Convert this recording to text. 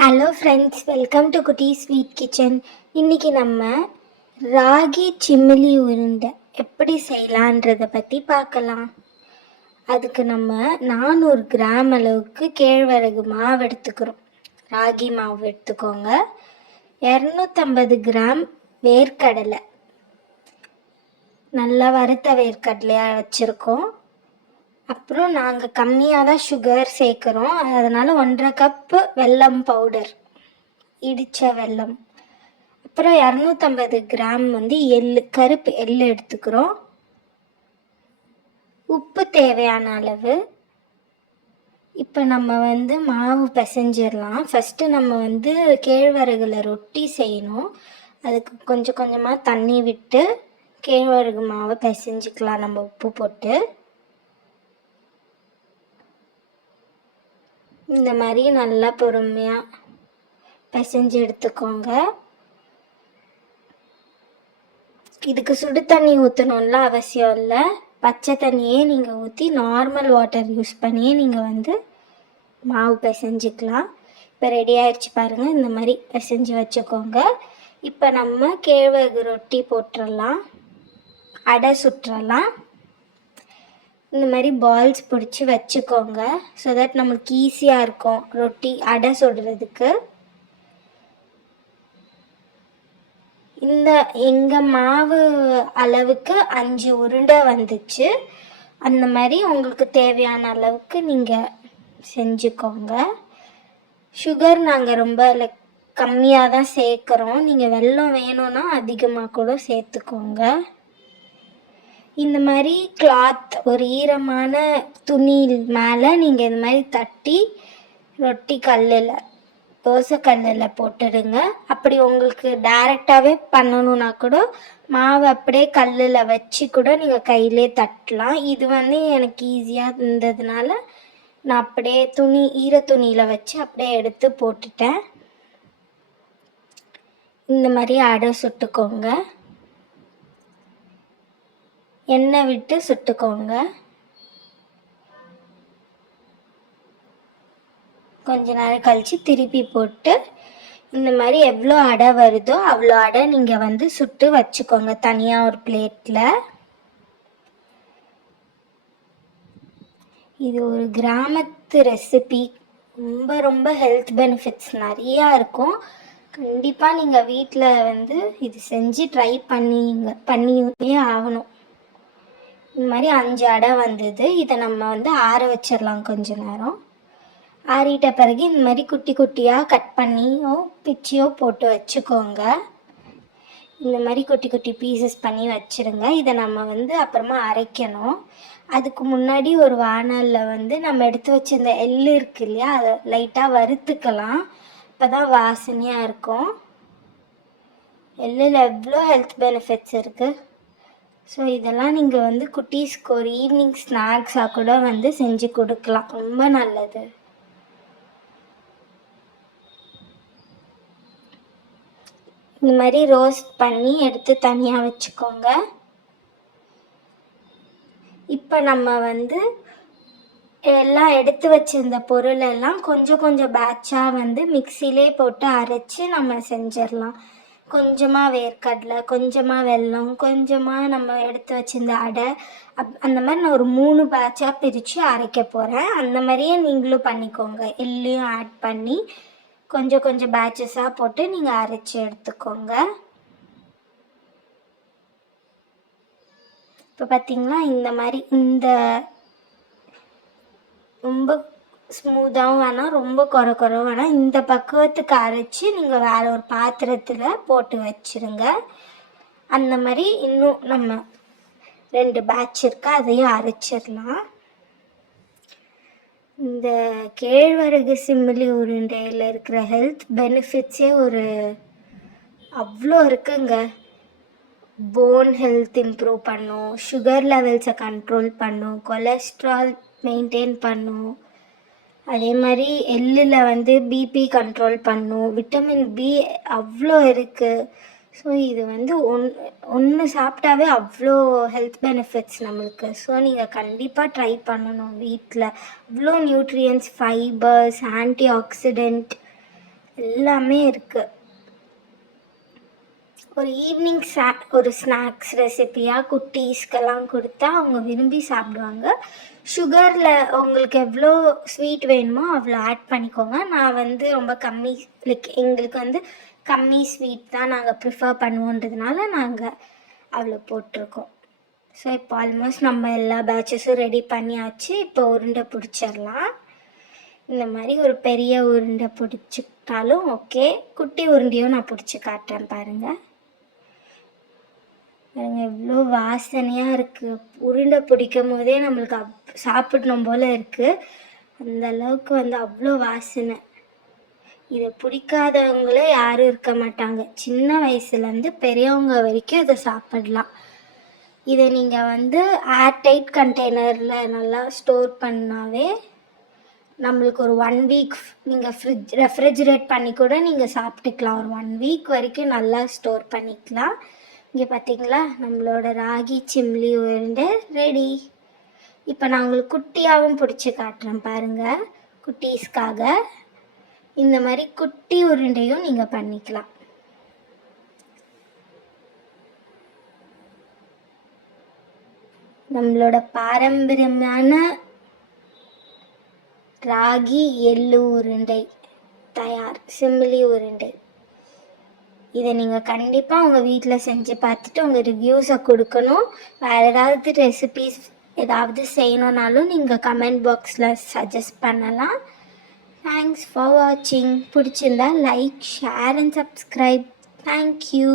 Hello friends, welcome to குட்டி sweet kitchen. இன்றைக்கி நம்ம ராகி சிமிலி உருண்டை எப்படி செய்யலான்றதை பற்றி பார்க்கலாம். அதுக்கு நம்ம 400 கிராம் அளவுக்கு கேழ்வரகு மாவு எடுத்துக்கிறோம். ராகி மாவு எடுத்துக்கோங்க. 250 கிராம் வேர்க்கடலை, நல்லா வறுத்த வேர்க்கடலையாக வச்சுருக்கோம். அப்புறம் நாங்கள் கம்மியாக தான் சுகர் சேர்க்குறோம், அதனால் 1.5 கப்பு வெல்லம் பவுடர், இடித்த வெல்லம். அப்புறம் 250 கிராம் எள்ளு, கருப்பு எள்ளு எடுத்துக்கிறோம். உப்பு தேவையான அளவு. இப்போ நம்ம மாவு பிசைஞ்சிடலாம். ஃபஸ்ட்டு நம்ம கேழ்வரகுல ரொட்டி செய்யணும். அதுக்கு கொஞ்சம் கொஞ்சமாக தண்ணி விட்டு கேழ்வரகு மாவை பிசைஞ்சிக்கலாம் நம்ம உப்பு போட்டு. இந்த மாதிரி நல்லா பொறுமையாக பிசைஞ்சு எடுத்துக்கோங்க. இதுக்கு சுடு தண்ணி ஊற்றணும்லாம் அவசியம் இல்லை. பச்சை தண்ணியே நீங்கள் ஊற்றி நார்மல் வாட்டர் யூஸ் பண்ணியே நீங்கள் மாவு பிசைஞ்சிக்கலாம். இப்போ ரெடி ஆயிடுச்சு பாருங்கள். இந்த மாதிரி பிசைஞ்சு வச்சுக்கோங்க. இப்போ நம்ம கேழ்வரகு ரொட்டி போட்டுடலாம், அடை சுட்டுறலாம். இந்த மாதிரி பால்ஸ் பிடிச்சி வச்சுக்கோங்க, ஸோ தட் நம்மளுக்கு ஈஸியாக இருக்கும் ரொட்டி அடை சுடுறதுக்கு. எங்கள் மாவு அளவுக்கு 5 உருண்டை வந்துச்சு. அந்த மாதிரி உங்களுக்கு தேவையான அளவுக்கு நீங்கள் செஞ்சுக்கோங்க. சுகர் நாங்கள் ரொம்ப கம்மியாக தான் சேர்க்குறோம். நீங்கள் வெல்லம் வேணும்னா அதிகமாக கூட சேர்த்துக்கோங்க. இந்த மாதிரி கிளாத், ஒரு ஈரமான துணி மேலே நீங்கள் இந்த மாதிரி தட்டி ரொட்டி கல்லில், தோசை கல்லில் போட்டுடுங்க. அப்படி உங்களுக்கு டைரெக்டாகவே பண்ணணுன்னா கூட மாவு அப்படியே கல்லில் வச்சு கூட நீங்கள் கையிலே தட்டலாம். இது எனக்கு ஈஸியாக இருந்ததுனால நான் அப்படியே ஈர துணியில் வச்சு அப்படியே எடுத்து போட்டுட்டேன். இந்த மாதிரி அடை சுட்டுக்கோங்க. எண்ணெய் விட்டு சுட்டுக்கோங்க. கொஞ்ச நேரம் கழித்து திருப்பி போட்டு இந்த மாதிரி எவ்வளோ அடை வருதோ அவ்வளோ அடை நீங்கள் சுட்டு வச்சுக்கோங்க தனியாக ஒரு பிளேட்டில். இது ஒரு கிராமத்து ரெசிபி. ரொம்ப ரொம்ப ஹெல்த் பெனிஃபிட்ஸ் நிறையா இருக்கும். கண்டிப்பாக நீங்கள் வீட்டில் இது செஞ்சு ட்ரை பண்ணியே ஆகணும். இந்த மாதிரி 5 அடை வந்தது. இதை நம்ம ஆற வச்சிடலாம் கொஞ்ச நேரம். ஆறிட்ட பிறகு இந்த மாதிரி குட்டி குட்டியாக கட் பண்ணியோ பிச்சியோ போட்டு வச்சுக்கோங்க. இந்த மாதிரி குட்டி குட்டி பீசஸ் பண்ணி வச்சுருங்க. இதை நம்ம அப்புறமா அரைக்கணும். அதுக்கு முன்னாடி ஒரு வானலில் நம்ம எடுத்து வச்சிருந்த எள்ளு இருக்கு இல்லையா, அதை லைட்டாக வறுத்துக்கலாம். இப்போ தான் வாசனையாக இருக்கும். எள்ளில் எவ்வளோ ஹெல்த் பெனிஃபிட்ஸ் இருக்குது. ஸோ இதெல்லாம் நீங்கள் குட்டீஸ்க்கு ஒரு ஈவினிங் ஸ்நாக்ஸாக கூட செஞ்சு கொடுக்கலாம். ரொம்ப நல்லது. இந்த மாதிரி ரோஸ்ட் பண்ணி எடுத்து தனியாக வச்சுக்கோங்க. இப்போ நம்ம எல்லாம் எடுத்து வச்சிருந்த பொருளெல்லாம் கொஞ்சம் கொஞ்சம் பேட்சாக மிக்சிலே போட்டு அரைச்சி நம்ம செஞ்சிடலாம். கொஞ்சமாக வேர்க்கடலை, கொஞ்சமாக வெல்லம், கொஞ்சமாக நம்ம எடுத்து வச்சிருந்த அடை, அந்த மாதிரி நான் ஒரு 3 பேட்சாக பிரித்து அரைக்க போகிறேன். அந்த மாதிரியே நீங்களும் பண்ணிக்கோங்க. எள்ளையும் ஆட் பண்ணி கொஞ்சம் கொஞ்சம் பேட்சஸாக போட்டு நீங்கள் அரைச்சி எடுத்துக்கோங்க. இப்போ பார்த்தீங்களா, இந்த மாதிரி ரொம்ப ஸ்மூத்தாகவும் வேணாம், ரொம்ப குறவும் வேணாம். இந்த பக்குவத்துக்கு அரைச்சி நீங்கள் வேறு ஒரு பாத்திரத்தில் போட்டு வச்சுருங்க. அந்த மாதிரி இன்னும் நம்ம 2 பேட்ச் இருக்கா, அதையும் அரைச்சிடலாம். இந்த கேழ்வரகு சிமிலி உருண்டையில் இருக்கிற ஹெல்த் பெனிஃபிட்ஸே அவ்வளோ இருக்குங்க. போன் ஹெல்த் இம்ப்ரூவ் பண்ணும், சுகர் லெவல்ஸை கண்ட்ரோல் பண்ணும், கொலஸ்ட்ரால் மெயின்டைன் பண்ணும். அதே மாதிரி எள்ளில் பிபி கண்ட்ரோல் பண்ணும், விட்டமின் பி அவ்வளோ இருக்குது. ஸோ இது ஒன்று சாப்பிட்டாவே அவ்வளோ ஹெல்த் பெனிஃபிட்ஸ் நம்மளுக்கு. ஸோ நீங்கள் கண்டிப்பாக ட்ரை பண்ணணும் வீட்டில். அவ்வளோ நியூட்ரியன்ஸ், ஃபைபர்ஸ், ஆன்டி ஆக்சிடெண்ட் எல்லாமே இருக்குது. ஒரு ஈவினிங் ஒரு ஸ்நாக்ஸ் ரெசிப்பியாக குட்டீஸ்க்கெல்லாம் கொடுத்தா அவங்க விரும்பி சாப்பிடுவாங்க. சுகரில் உங்களுக்கு எவ்வளோ ஸ்வீட் வேணுமோ அவ்வளோ ஆட் பண்ணிக்கோங்க. நான் வந்து ரொம்ப கம்மி, எங்களுக்கு வந்து கம்மி ஸ்வீட் தான் நாங்கள் ப்ரிஃபர் பண்ணுவோன்றதுனால நாங்கள் அவ்வளோ போட்டிருக்கோம். ஸோ இப்போ ஆல்மோஸ்ட் நம்ம எல்லா பேட்சஸும் ரெடி பண்ணியாச்சு. இப்போ உருண்டை பிடிச்சிடலாம். இந்த மாதிரி ஒரு பெரிய உருண்டை பிடிச்சிக்கிட்டாலும் ஓகே, குட்டி உருண்டையும் நான் பிடிச்சி காட்டுறேன் பாருங்கள். எவ்வளோ வாசனையாக இருக்குது. உருண்டை பிடிக்கும் போதே நம்மளுக்கு சாப்பிடணும் போல் இருக்குது. அந்த அளவுக்கு வந்து அவ்வளோ வாசனை. இதை பிடிக்காதவங்களே யாரும் இருக்க மாட்டாங்க. சின்ன வயசுலேருந்து பெரியவங்க வரைக்கும் இதை சாப்பிடலாம். இதை நீங்கள் வந்து ஏர்டைட் கண்டெய்னரில் நல்லா ஸ்டோர் பண்ணாவே நம்மளுக்கு ஒரு 1 வீக் நீங்கள் ரெஃப்ரிஜரேட் பண்ணி கூட நீங்கள் சாப்பிட்டுக்கலாம். ஒரு 1 வீக் வரைக்கும் நல்லா ஸ்டோர் பண்ணிக்கலாம். இங்கே பார்த்தீங்களா, நம்மளோட ராகி சிம்லி உருண்டை ரெடி. இப்போ நான் உங்களுக்கு குட்டியாகவும் பிடிச்சி காட்டுறேன் பாருங்கள். குட்டீஸ்க்காக இந்த மாதிரி குட்டி உருண்டையும் நீங்கள் பண்ணிக்கலாம். நம்மளோட பாரம்பரியமான ராகி எள்ளு உருண்டை தயார், சிம்லி உருண்டை. இதை நீங்கள் கண்டிப்பாக உங்கள் வீட்டில் செஞ்சு பார்த்துட்டு உங்கள் ரிவ்யூஸை கொடுக்கணும். வேறு ஏதாவது ரெசிபீஸ் ஏதாவது செய்யணுன்னாலும் நீங்கள் கமெண்ட் பாக்ஸில் சஜஸ்ட் பண்ணலாம். தேங்க்ஸ் ஃபார் வாட்சிங். பிடிச்சிருந்தா like, share and subscribe. Thank you.